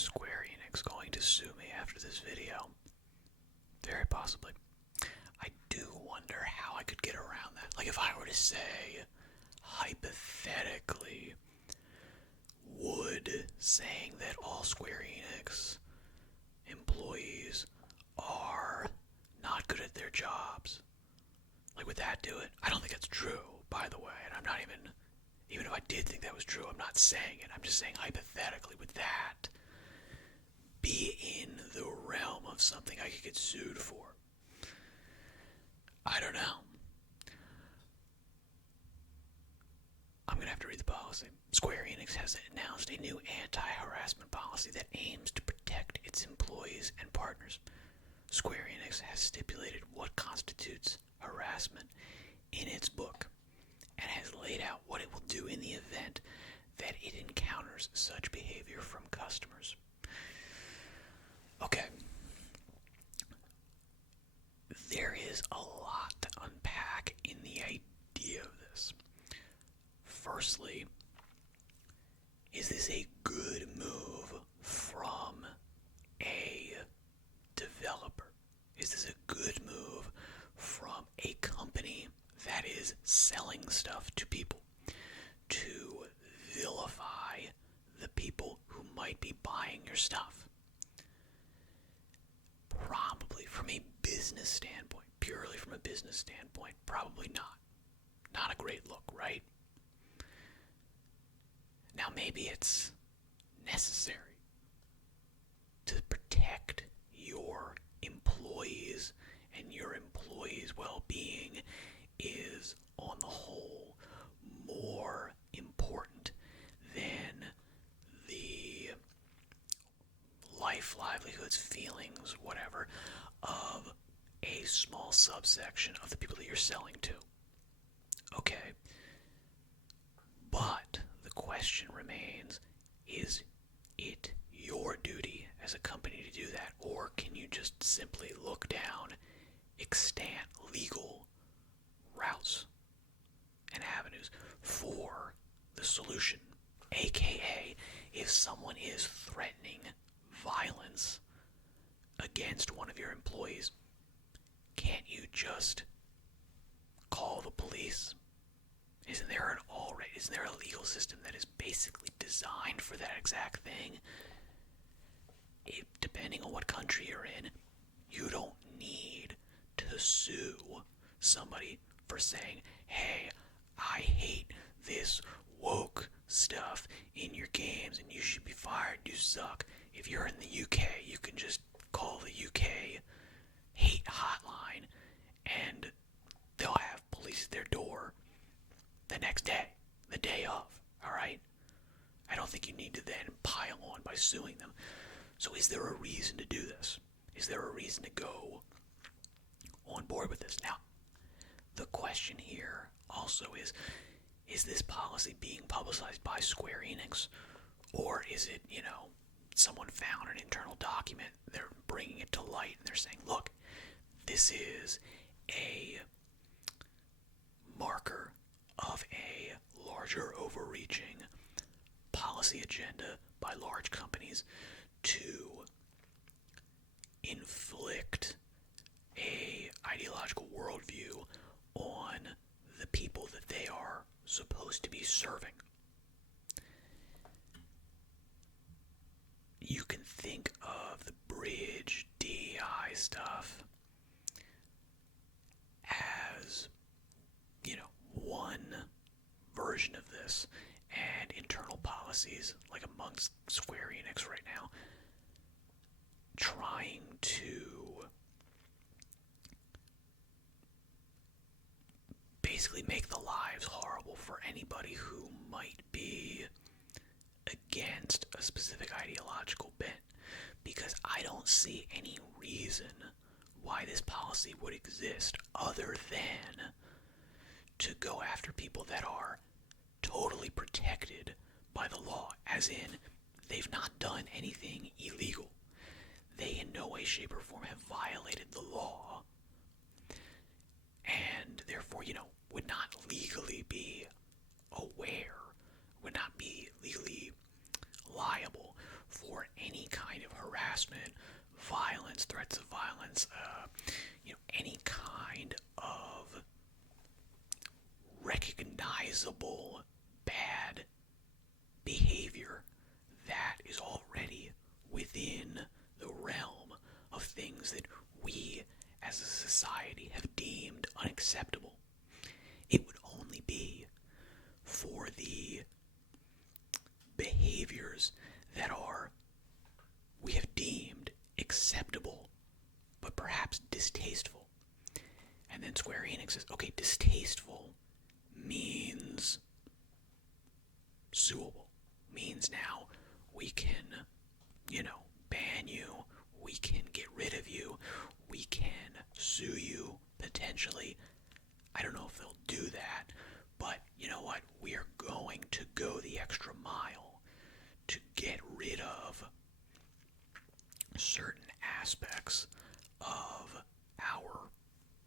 Square Enix going to sue me after this video? Very possibly. I do wonder how I could get around that. Like if I were to say, hypothetically, would saying that all Square Enix employees are not good at their jobs, like would that do it? I don't think that's true, by the way, and I'm not even if I did think that was true, I'm not saying it. I'm just saying hypothetically, would that be in the realm of something I could get sued for? I don't know. I'm going to have to read the policy. Square Enix has announced a new anti-harassment policy that aims to protect its employees and partners. Square Enix has stipulated what constitutes harassment in its book and has laid out what it will do in the event that it encounters such behavior from customers. Okay. There is a lot to unpack in the idea of this. Firstly, is this a good move from a developer? Is this a good move from a company that is selling stuff to people to vilify the people who might be buying your stuff? Probably from a business standpoint, purely from a business standpoint, probably not. Not a great look, right? Now maybe it's necessary to protect your employees, and your employees' well-being is, on the whole, more important than the life, livelihoods, feelings, whatever, of a small subsection of the people that you're selling to. Okay. But the question remains, is it your duty as a company to do that, or can you just simply look down extant legal routes and avenues for the solution? AKA, if someone is threatening violence against one of your employees, can't you just call the police? Isn't there a legal system that is basically designed for that exact thing? Depending on what country you're in, you don't need to sue somebody for saying, hey, I hate this woke stuff in your games and you should be fired, you suck. If you're in the UK, you can just call the UK hate hotline and they'll have police at their door the next day, the day of, alright? I don't think you need to then pile on by suing them. So is there a reason to do this? Is there a reason to go on board with this? Now, the question here also is this policy being publicized by Square Enix? Or is it, someone found an internal document, they're bringing it to light, and they're saying, look, this is a marker of a larger overreaching policy agenda by large companies to inflict a ideological worldview on the people that they are supposed to be serving. You can think of the bridge DEI stuff as, one version of this, and internal policies, like amongst Square Enix right now, trying to basically make the lives horrible for anybody who might be against a specific ideological bent, because I don't see any reason why this policy would exist other than to go after people that are totally protected by the law, as in they've not done anything illegal. They in no way, shape, or form have violated the law, and therefore, would not legally be aware, would not be legally liable for any kind of harassment, violence, threats of violence, any kind of recognizable bad behavior that is already within the realm of things that we as a society have deemed unacceptable. It would only be for the behaviors that we have deemed acceptable, but perhaps distasteful. And then Square Enix says, okay, distasteful means suable. Means now we can, ban you, we can get rid of you, we can sue you, potentially. I don't know if they'll do that, but you know what? We are going to go the extra mile to get rid of certain aspects of our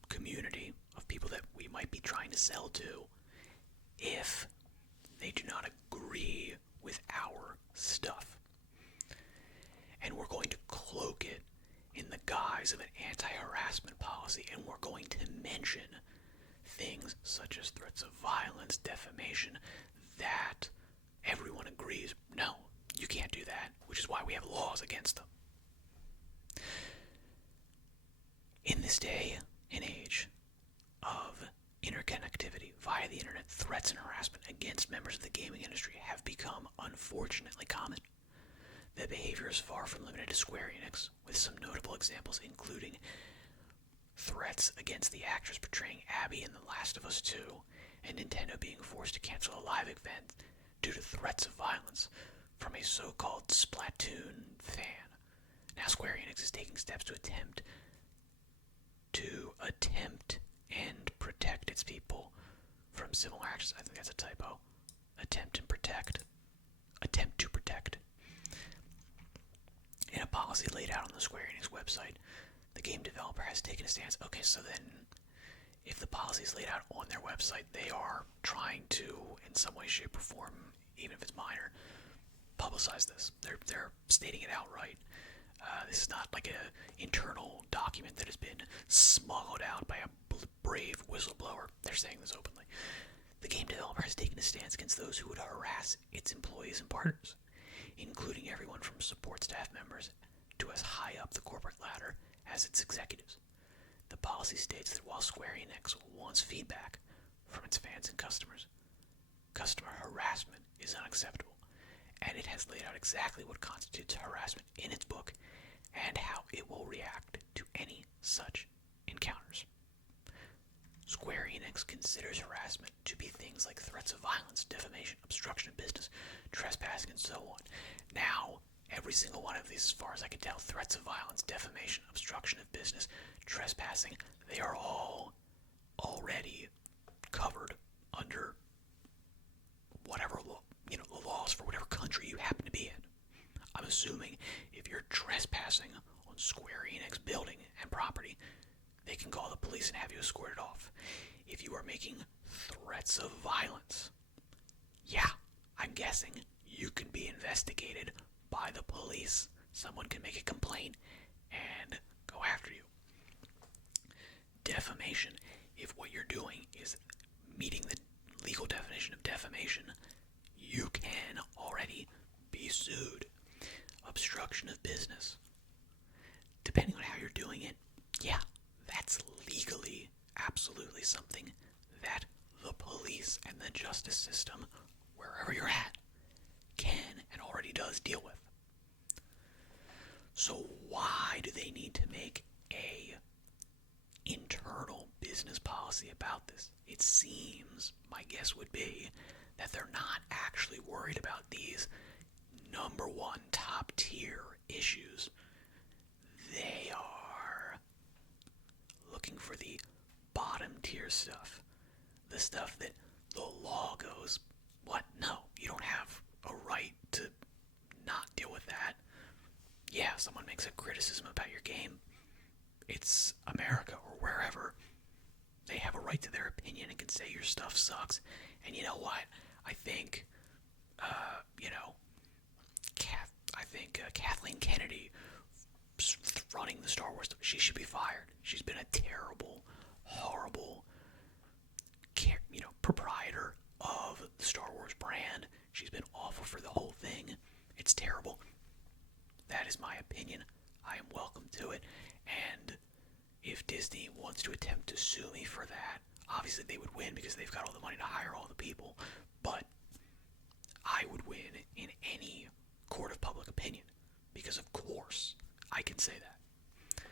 community, of people that we might be trying to sell to, if they do not agree with our stuff. And we're going to cloak it in the guise of an anti-harassment policy, and we're going to mention things such as threats of violence, defamation, that everyone agrees, no, you can't do that, which is why we have laws against them. In this day and age of interconnectivity via the internet, threats and harassment against members of the gaming industry have become unfortunately common. The behavior is far from limited to Square Enix, with some notable examples including threats against the actress portraying Abby in The Last of Us 2, and Nintendo being forced to cancel a live event due to threats of violence from a so-called Splatoon fan. Now Square Enix is taking steps to attempt and protect its people from civil actions. I think that's a typo. Attempt to protect. In a policy laid out on the Square Enix website, the game developer has taken a stance. Okay, so then if the policy is laid out on their website, they are trying to, in some way, shape, or form, even if it's minor, publicize this. They're stating it outright. This is not like an internal document that has been smuggled out by a brave whistleblower. They're saying this openly. The game developer has taken a stance against those who would harass its employees and partners, including everyone from support staff members to as high up the corporate ladder as its executives. The policy states that while Square Enix wants feedback from its fans and customers, customer harassment is unacceptable, and it has laid out exactly what constitutes harassment in its book and how it will react to any such encounters. Square Enix considers harassment to be things like threats of violence, defamation, obstruction of business, trespassing, and so on. Now, every single one of these, as far as I can tell, threats of violence, defamation, obstruction of business, trespassing, they are all already covered under whatever the laws for whatever country you happen to be in. I'm assuming if you're trespassing on Square Enix building and property, they can call the police and have you escorted off. If you are making threats of violence, yeah, I'm guessing you can be investigated by the police. Someone can make a complaint and go after you. Defamation, if what you're doing is meeting the legal definition of defamation, you can already be sued. Obstruction of business, depending on how you're doing it, yeah, that's legally absolutely something that the police and the justice system, wherever you're at, can and already does deal with. So why do they need to make a internal business policy about this? It seems, my guess would be, that they're not actually worried about these number one top tier issues. They are looking for the bottom tier stuff. The stuff that the law goes, what? No, you don't have a right to not deal with that. Yeah, someone makes a criticism about your game. It's America or wherever. They have a right to their opinion and can say your stuff sucks. And you know what? I think, I think Kathleen Kennedy running the Star Wars, she should be fired. She's been a terrible, horrible, proprietor of the Star Wars brand. She's been awful for the whole thing. It's terrible. That is my opinion. I am welcome to it. And if Disney wants to attempt to sue me for that, obviously they would win because they've got all the money to hire all the people. But I would win in any court of public opinion because, of course, I can say that.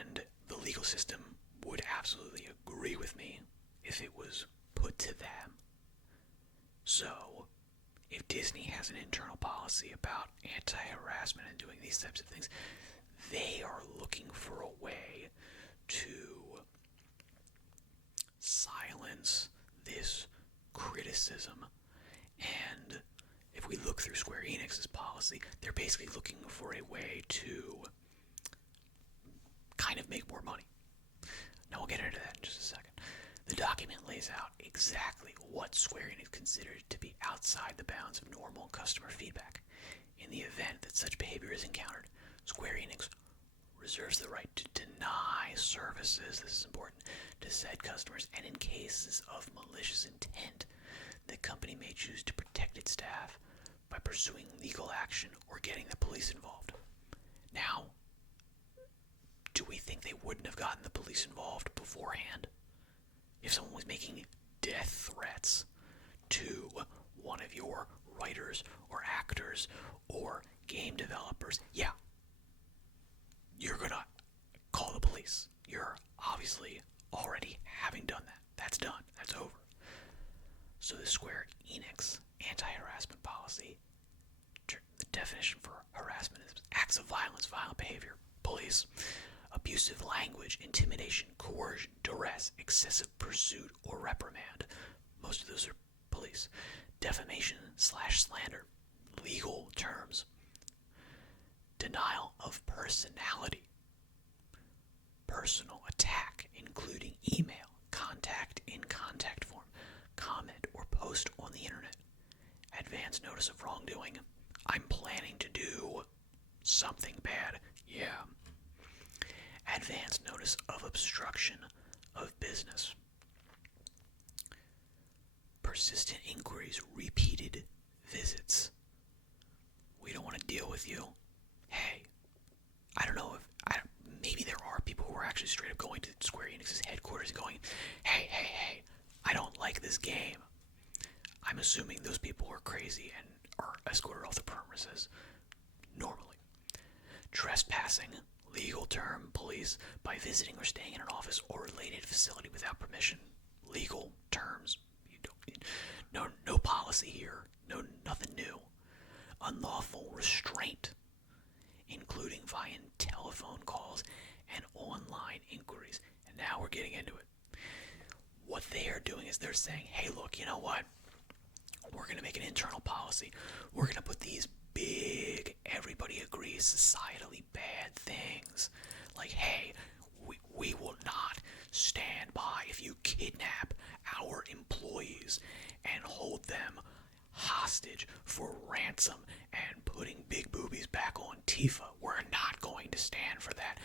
And the legal system would absolutely agree with me if it was put to them. So, if Disney has an internal policy about anti-harassment and doing these types of things, they are looking for a way to silence this criticism. And if we look through Square Enix's policy, they're basically looking for a way to kind of make more money. Now we'll get into that in just a second. The document lays out exactly what Square Enix considered to be outside the bounds of normal customer feedback. In the event that such behavior is encountered, Square Enix reserves the right to deny services, this is important, to said customers, and in cases of malicious intent, the company may choose to protect its staff by pursuing legal action or getting the police involved. Now, do we think they wouldn't have gotten the police involved beforehand? If someone was making death threats to one of your writers or actors or game developers, yeah, you're gonna call the police. You're obviously already having done that. That's done. That's over. So the Square Enix anti-harassment policy, the definition for harassment is acts of violence, violent behavior, police, abusive language, intimidation, coercion, duress, excessive pursuit, or reprimand. Most of those are police. Defamation/slander, legal terms. Denial of personality. Personal attack, including email, contact in contact form, comment or post on the internet. Advance notice of wrongdoing. I'm planning to do something bad. Yeah. Advance notice of obstruction of business. Persistent inquiries, repeated visits. We don't want to deal with you. Hey, I don't know if, maybe there are people who are actually straight up going to Square Enix's headquarters and going, hey, I don't like this game. I'm assuming those people are crazy and are escorted off the premises normally. Trespassing, legal term, police, by visiting or staying in an office or related facility without permission. Legal terms. No policy here. Nothing new. Unlawful restraint, including via telephone calls and online inquiries. And now we're getting into it. What they are doing is they're saying, hey, look, you know what? We're going to make an internal policy. We're going to put these big, everybody agrees, societally bad things. Like, hey, we will not stand by if you kidnap our employees and hold them hostage for ransom and putting big boobies back on Tifa. We're not going to stand for that.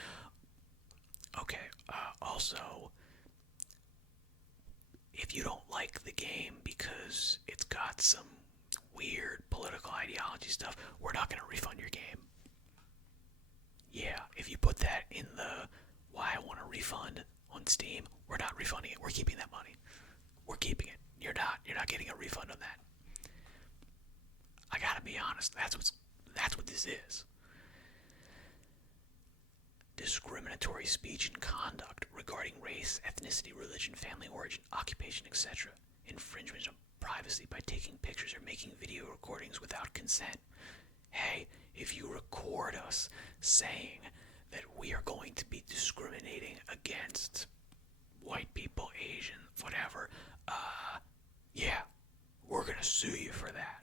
Okay, also, if you don't like the game because it's got some weird political ideology stuff, we're not going to refund your game. Yeah, if you put that in the why I want a refund on Steam, we're not refunding it. We're keeping that money. We're keeping it. You're not getting a refund on that. I gotta be honest, that's what this is. Discriminatory speech and conduct regarding race, ethnicity, religion, family origin, occupation, etc. Infringement of privacy by taking pictures or making video recordings without consent. Hey, if you record us saying that we are going to be discriminating against white people, Asian, whatever, yeah, we're gonna sue you for that.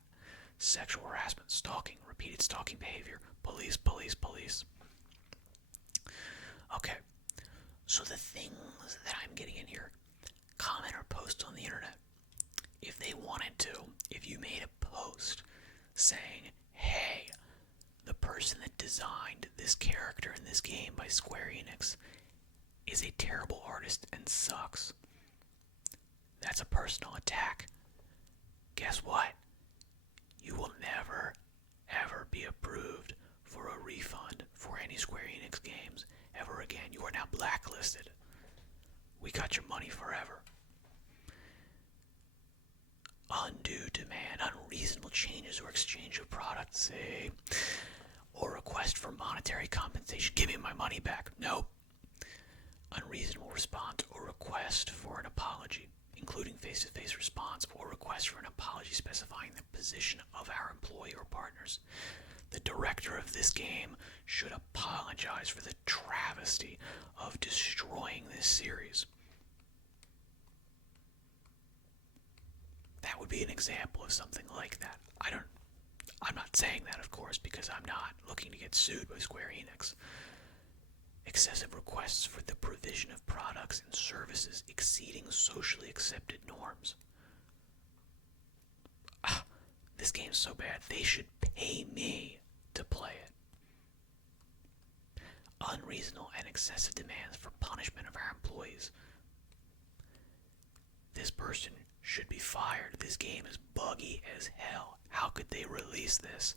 Sexual harassment, stalking, repeated stalking behavior, police. Okay, so the things that I'm getting in here, comment or post on the internet. If they wanted to, if you made a post saying, hey, the person that designed this character in this game by Square Enix is a terrible artist and sucks. That's a personal attack. Guess what? You will never, ever be approved for a refund for any Square Enix games ever again. You are now blacklisted. We got your money forever. Undue demand, unreasonable changes or exchange of products, say, or request for monetary compensation. Give me my money back. Nope. Unreasonable response or request for an apology, including face-to-face response or request for an apology specifying the position of our employee or partners. The director of this game should apologize for the travesty of destroying this series. That would be an example of something like that. I'm not saying that, of course, because I'm not looking to get sued by Square Enix. Excessive requests for the provision of products and services exceeding socially accepted norms. This game's so bad, they should pay me to play it. Unreasonable and excessive demands for punishment of our employees. This person should be fired. This game is buggy as hell. How could they release this?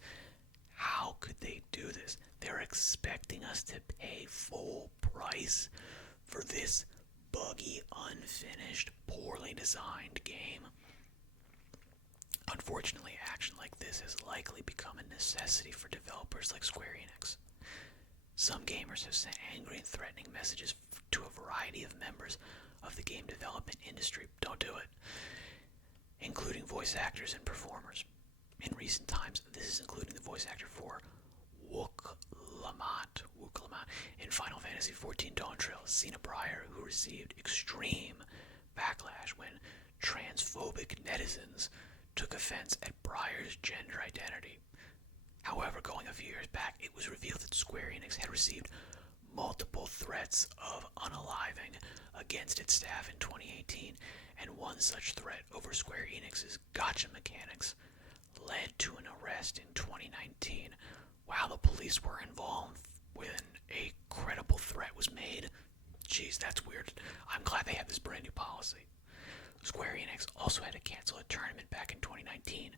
How could they do this? They're expecting us to pay full price for this buggy, unfinished, poorly designed game. Unfortunately, action like this has likely become a necessity for developers like Square Enix. Some gamers have sent angry and threatening messages to a variety of members of the game development industry. Don't do it. Including voice actors and performers. In recent times, this is including the voice actor for Wook Lamont in Final Fantasy XIV Dawntrail, Cena Breyer, who received extreme backlash when transphobic netizens took offense at Breyer's gender identity. However, going a few years back, it was revealed that Square Enix had received multiple threats of unaliving against its staff in 2018, and one such threat over Square Enix's gacha mechanics led to an arrest in 2019. While the police were involved when a credible threat was made. Jeez, that's weird. I'm glad they have this brand new policy. Square Enix also had to cancel a tournament back in 2019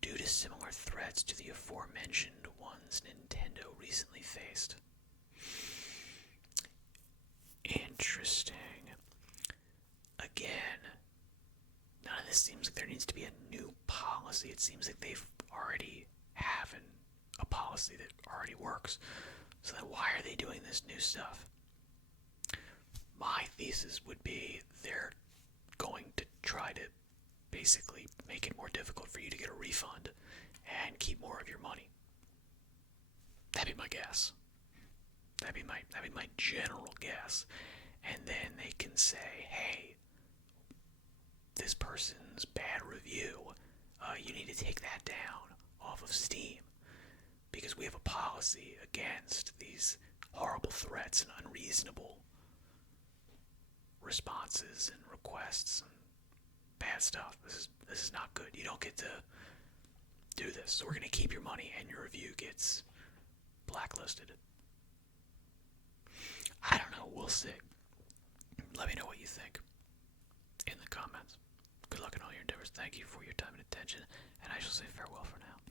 due to similar threats to the aforementioned ones Nintendo recently faced. Interesting. Again, none of this seems like there needs to be a new policy. It seems like they've already have a policy that already works. So then why are they doing this new stuff? My thesis would be they're going to try to basically make it more difficult for you to get a refund and keep more of your money. That'd be my guess. That'd be my general guess. And then they can say, hey, this person's bad review, you need to take that down off of Steam because we have a policy against these horrible threats and unreasonable responses and requests and bad stuff. This is not good. You don't get to do this. So we're going to keep your money and your review gets blacklisted. I don't know. We'll see. Let me know what you think in the comments. Good luck in all your endeavors. Thank you for your time and attention, and I shall say farewell for now.